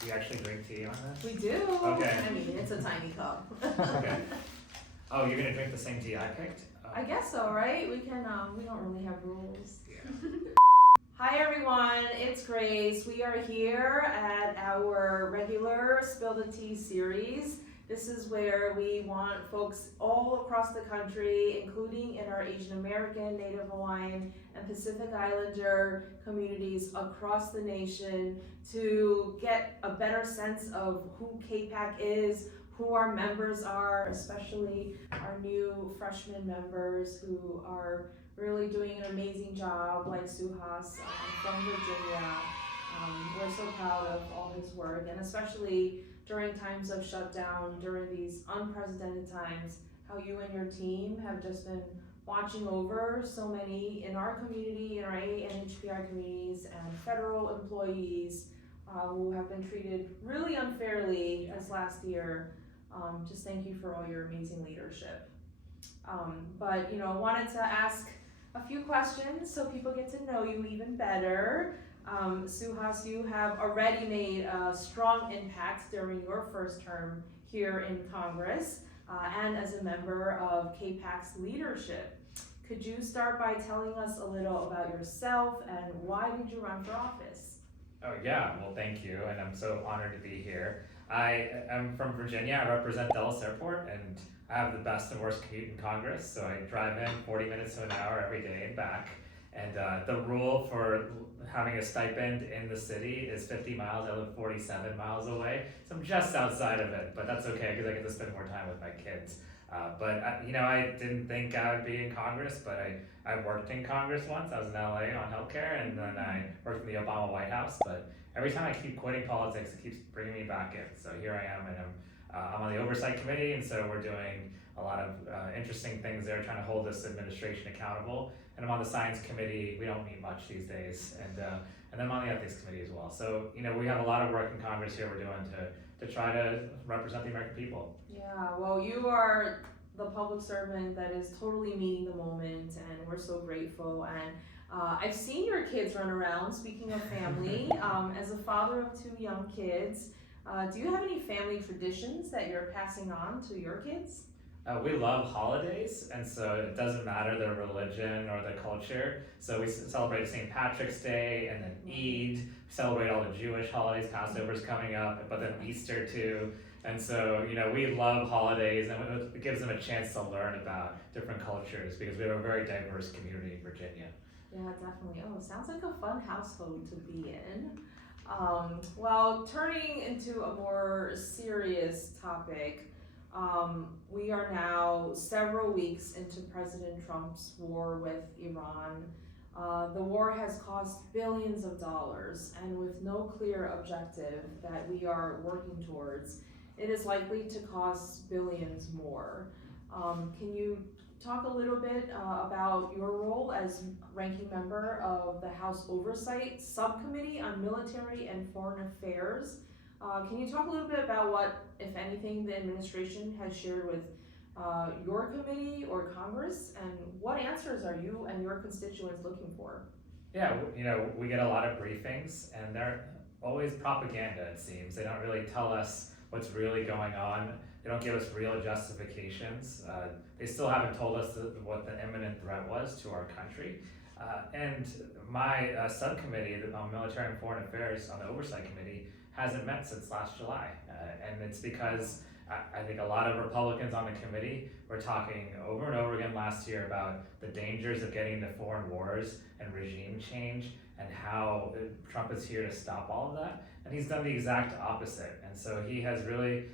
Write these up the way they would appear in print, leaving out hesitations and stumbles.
Do you actually drink tea on this? We do. Okay. I mean, it's a tiny cup. Okay. Oh, you're gonna drink the same tea I picked? Oh. I guess so, right? We can. We don't really have rules. Yeah. Hi everyone, it's Grace. We are here at our regular Spill the Tea series. This is where we want folks all across the country, including in our Asian American, Native Hawaiian, and Pacific Islander communities across the nation to get a better sense of who KPAC is, who our members are, especially our new freshman members who are really doing an amazing job, like Suhas from Virginia. We're so proud of all his work, and especially during times of shutdown, during these unprecedented times, how you and your team have just been watching over so many in our community, in our AA and HPI communities, and federal employees who have been treated really unfairly this last year. Just thank you for all your amazing leadership. But wanted to ask a few questions so people get to know you even better. Suhas, you have already made a strong impact during your first term here in Congress and as a member of KPAC's leadership. Could you start by telling us a little about yourself and why did you run for office? Oh yeah, well thank you, and I'm so honored to be here. I am from Virginia. I represent Dulles Airport, and I have the best and worst commute in Congress, so I drive in 40 minutes to an hour every day and back. And the rule for having a stipend in the city is 50 miles. I live 47 miles away, so I'm just outside of it, but that's okay because I get to spend more time with my kids. But I didn't think I would be in Congress, but I worked in Congress once. I was in LA on healthcare, and then I worked in the Obama White House. But every time I keep quitting politics, it keeps bringing me back in. So here I am, and I'm on the oversight committee, and so we're doing a lot of interesting things there, trying to hold this administration accountable. And I'm on the science committee. We don't meet much these days, and then I'm on the ethics committee as well. So we have a lot of work in Congress here we're doing to try to represent the American people. Yeah, well, you are the public servant that is totally meeting the moment, and we're so grateful. And I've seen your kids run around. Speaking of family, as a father of 2 young kids, do you have any family traditions that you're passing on to your kids? We love holidays, and so it doesn't matter the religion or the culture. So we celebrate St. Patrick's Day and then Eid. We celebrate all the Jewish holidays. Passover's coming up, but then Easter too. And so we love holidays, and it gives them a chance to learn about different cultures because we have a very diverse community in Virginia. Yeah, definitely. Oh, sounds like a fun household to be in. Well, turning into a more serious topic, we are now several weeks into President Trump's war with Iran. The war has cost billions of dollars, and with no clear objective that we are working towards, it is likely to cost billions more. Can you talk a little bit about your role as ranking member of the House Oversight Subcommittee on Military and Foreign Affairs? Can you talk a little bit about what, if anything, the administration has shared with your committee or Congress, and what answers are you and your constituents looking for? Yeah, we get a lot of briefings, and they're always propaganda, it seems. They don't really tell us what's really going on. They don't give us real justifications. They still haven't told us what the imminent threat was to our country. And my subcommittee on Military and Foreign Affairs on the Oversight Committee hasn't met since last July. And it's because I think a lot of Republicans on the committee were talking over and over again last year about the dangers of getting into foreign wars and regime change and how Trump is here to stop all of that. And he's done the exact opposite. And so he has really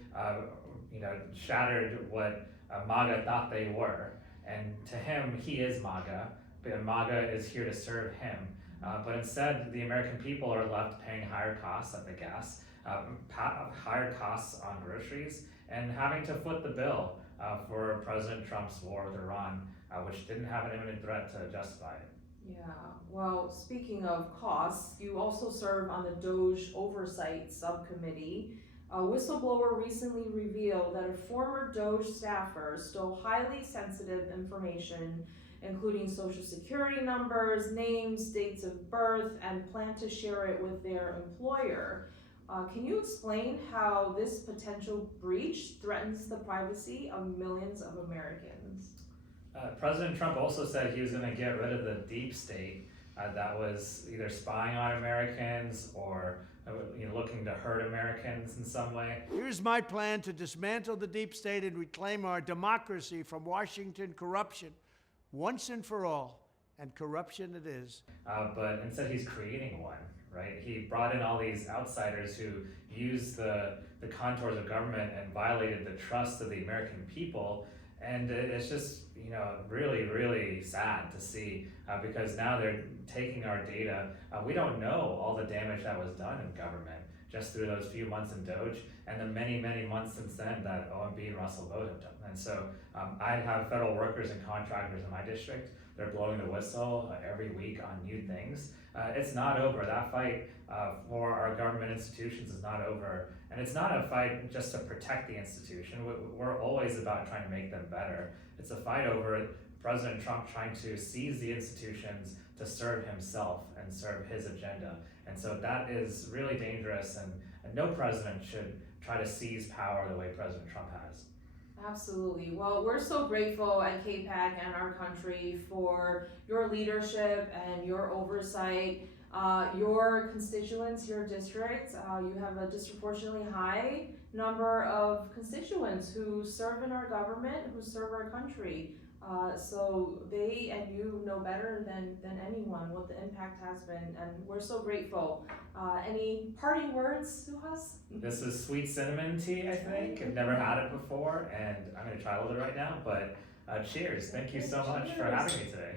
shattered what MAGA thought they were. And to him, he is MAGA, but MAGA is here to serve him. But instead, the American people are left paying higher costs at the gas, higher costs on groceries, and having to foot the bill for President Trump's war with Iran, which didn't have an imminent threat to justify it. Yeah, well, speaking of costs, you also serve on the DOJ Oversight Subcommittee. A whistleblower recently revealed that a former DOJ staffer stole highly sensitive information, including social security numbers, names, dates of birth, and planned to share it with their employer. Can you explain how this potential breach threatens the privacy of millions of Americans? President Trump also said he was going to get rid of the deep state that was either spying on Americans or looking to hurt Americans in some way. Here's my plan to dismantle the deep state and reclaim our democracy from Washington corruption once and for all. And corruption it is. But instead he's creating one, right? He brought in all these outsiders who used the contours of government and violated the trust of the American people. And it's just, really, really sad to see because now they're taking our data. We don't know all the damage that was done in government just through those few months in Doge and the many, many months since then that OMB and Russell Vought have done. And so I have federal workers and contractors in my district. They're blowing the whistle every week on new things. It's not over. That fight for our government institutions is not over. And it's not a fight just to protect the institution. We're always about trying to make them better. It's a fight over President Trump trying to seize the institutions to serve himself and serve his agenda. And so that is really dangerous, and no president should try to seize power the way President Trump has. Absolutely. Well, we're so grateful at KPAC and our country for your leadership and your oversight. Your constituents, your district, you have a disproportionately high number of constituents who serve in our government, who serve our country. So they and you know better than anyone what the impact has been, and we're so grateful. Any parting words, Suhas? This is sweet cinnamon tea, I think. I've never had it before, and I'm going to try a little bit right now, but cheers. Thank you so much for having me today.